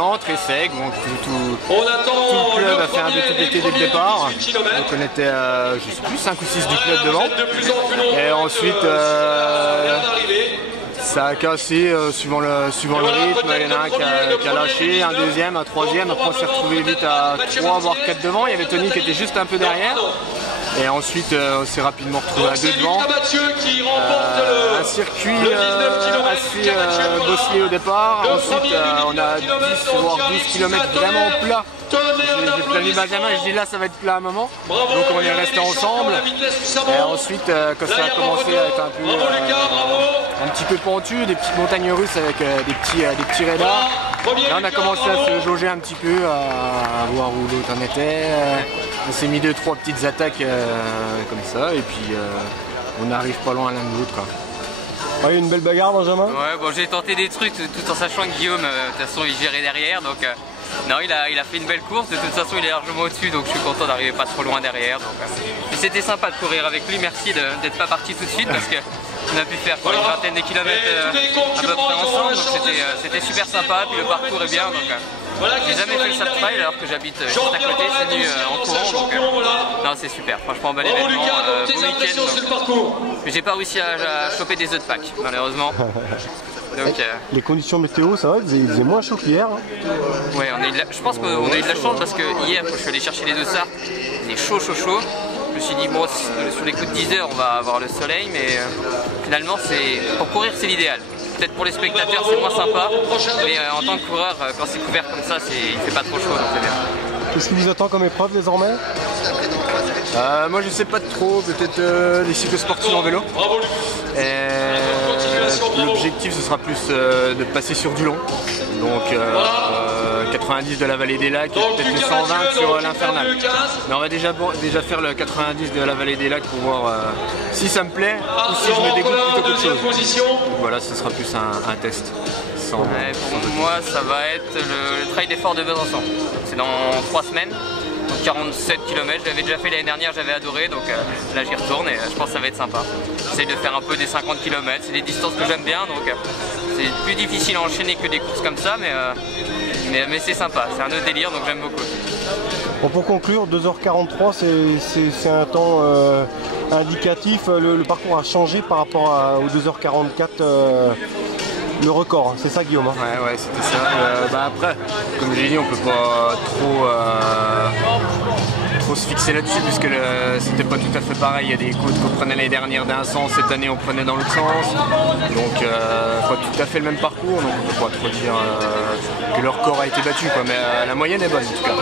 roulant, très sec. Donc tout le club a fait un BTT dès le départ. Donc on était, je sais plus, 5 ou 6 du club devant. Et ensuite, ça a cassé suivant le rythme. Il y en a un qui a lâché, un deuxième, un troisième. Après on s'est retrouvé vite à 3 voire 4 devant. Il y avait Tony qui était juste un peu derrière. Et ensuite on s'est rapidement retrouvé à 2 devant. Un circuit assez bosselé au départ. Ensuite on a 10 voire 12 km vraiment plat. J'ai plané Benjamin et je dis là ça va être plat à un moment. Donc on est resté ensemble. Et ensuite quand ça a commencé à être un petit peu pentu, des petites montagnes russes avec des petits radars. Là on a commencé à se jauger un petit peu, à voir où l'autre en était. On s'est mis 2-3 petites attaques comme ça et puis on n'arrive pas loin l'un de l'autre. Ouais, une belle bagarre Benjamin. Ouais, bon j'ai tenté des trucs tout en sachant que Guillaume, de toute façon il gérait derrière, donc non il a fait une belle course, de toute façon il est largement au-dessus, donc je suis content d'arriver pas trop loin derrière. C'était sympa de courir avec lui, merci d'être pas parti tout de suite parce que on a pu faire une vingtaine de kilomètres à peu près ensemble, donc c'était super sympa, puis le parcours est bien, donc j'ai jamais fait le Sap Trail alors que j'habite juste à côté, c'est venu en courant, donc non c'est super, franchement bon événement, beau week-end, mais j'ai pas réussi à choper des œufs de Pâques malheureusement. Donc, les conditions météo, ça va, il faisait moins chaud qu'hier. Ouais, je pense qu'on a eu de la chance parce que hier quand je suis allé chercher les 2 sarts, il était chaud. Je me suis dit bon, sur les coups de 10 heures on va avoir le soleil, mais finalement pour courir c'est l'idéal. Peut-être pour les spectateurs c'est moins sympa, mais en tant que coureur quand c'est couvert comme ça il fait pas trop chaud, donc c'est bien. Qu'est-ce qui vous attend comme épreuve désormais? Moi je sais pas trop, peut-être les cyclosportifs en vélo. L'objectif ce sera plus de passer sur du long, donc 90 de la vallée des lacs et peut-être le 120 sur l'infernal. Mais on va déjà faire le 90 de la vallée des lacs pour voir si ça me plaît ou si je me dégoûte plutôt qu'autre chose. Donc voilà, ce sera plus un test. Pour moi ça va être le trail des Forts de Besançon, c'est dans 3 semaines. 47 km, je l'avais déjà fait l'année dernière, j'avais adoré, donc là j'y retourne et je pense que ça va être sympa. J'essaye de faire un peu des 50 km, c'est des distances que j'aime bien, donc c'est plus difficile à enchaîner que des courses comme ça, mais c'est sympa, c'est un autre délire, donc j'aime beaucoup. Bon, pour conclure, 2h43 c'est un temps indicatif, le parcours a changé par rapport aux 2h44 le record, c'est ça Guillaume? Ouais, c'était ça. Après, comme j'ai dit, on peut pas trop se fixer là-dessus puisque c'était pas tout à fait pareil. Il y a des côtes qu'on prenait l'année dernière d'un sens, cette année on prenait dans l'autre sens. Donc pas tout à fait le même parcours, donc on peut pas trop dire que le record a été battu, quoi. Mais la moyenne est bonne en tout cas.